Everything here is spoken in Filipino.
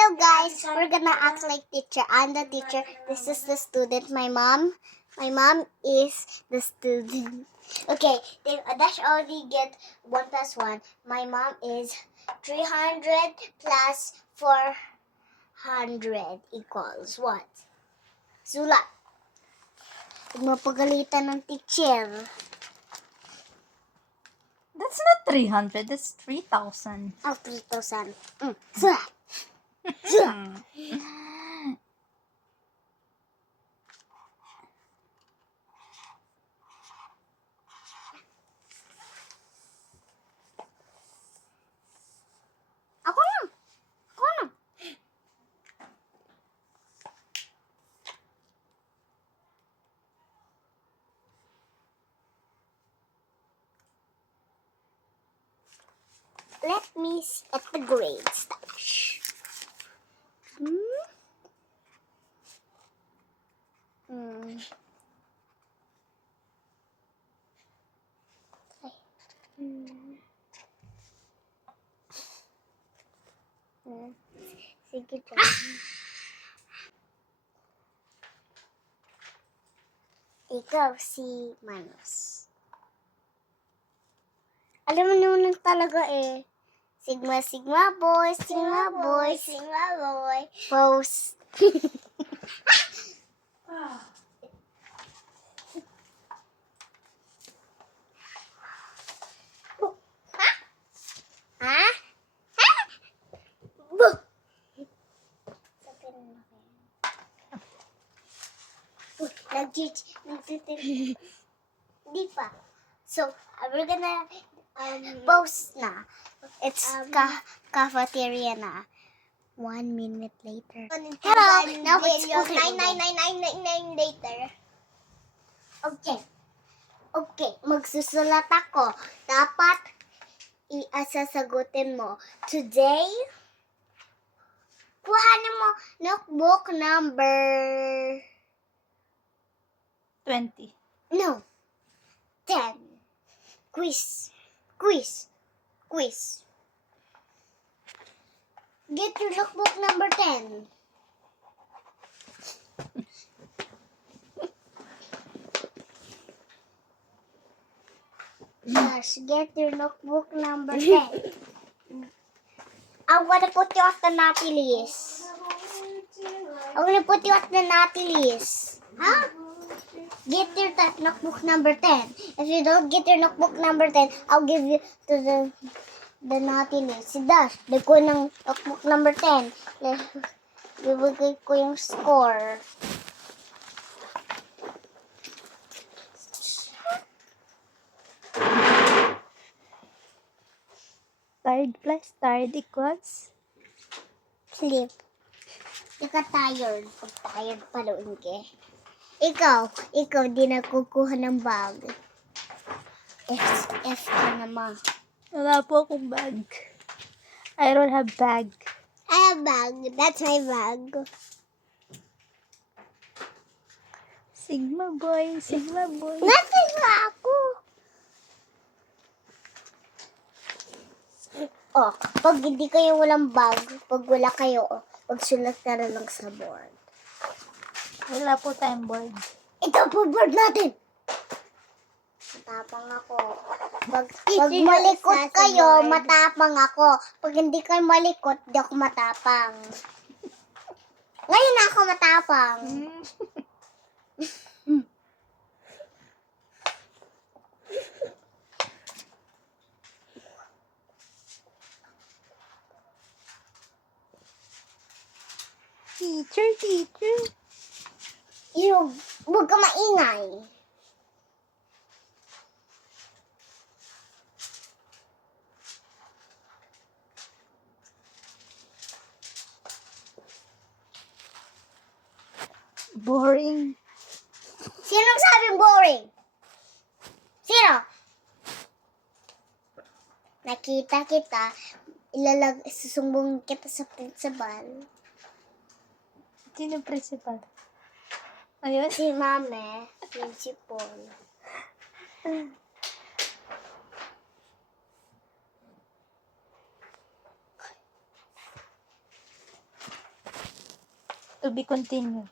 Hello guys, we're gonna act like teacher. I'm the teacher. This is the student. My mom is the student. Okay, then Dash already get 1 plus 1. My mom is 300 plus 400 equals what? Sulat. Magmapagalitan ng teacher. That's not 300, that's 3,000. Oh, 3,000. Sulat. Sulat. Ako na. Ako na. Let me see at the grades. Sige dyan. Ikaw si Manos. Alam mo naman talaga eh. Sigma, Sigma boy, Sigma boy, Sigma boy. Pose. Ha? Ha? Buh! Di pa. So, we're gonna post na. It's cafeteria na. 1 minute later. Hello! Now it's 9 later. Okay. Okay, magsusulat ako. Dapat sasagutin mo. Today, kuhanin mo notebook number 20. No. 10. Quiz. Quiz. Quiz. Get your notebook number 10. Yes, get your notebook number 10. I'm gonna put you off the naughty list. I'm gonna put you off the naughty list. Huh? Get your notebook number 10. If you don't get your notebook number 10, I'll give you to the naughty list. Si Dash, bigay ko ng notebook number 10. Bibigay ko yung score. Tired plus tired equals? Sleep. Ika tired. Pag tired paluin ke. Ikaw di nakukuha ng bag. F ka naman. Wala po akong bag. I don't have bag. I have bag. That's my bag. Sigma boy, Sigma boy. Nasaan ba ako? Oh, pag hindi kayo walang bag, pag wala kayo, magsulat ka na lang sa board. Wala po tayong board. Ito po board natin! Matapang ako. Pag malikot kayo, matapang ako. Pag hindi kayo malikot, di ako matapang. Ngayon na ako matapang. Teacher. Huwag ka maingay. Boring. Sino sabing boring? Sino? Nakita kita, susumbong kita sa principal. Sino principal? Ayun? Si Mame, principal. To be continued.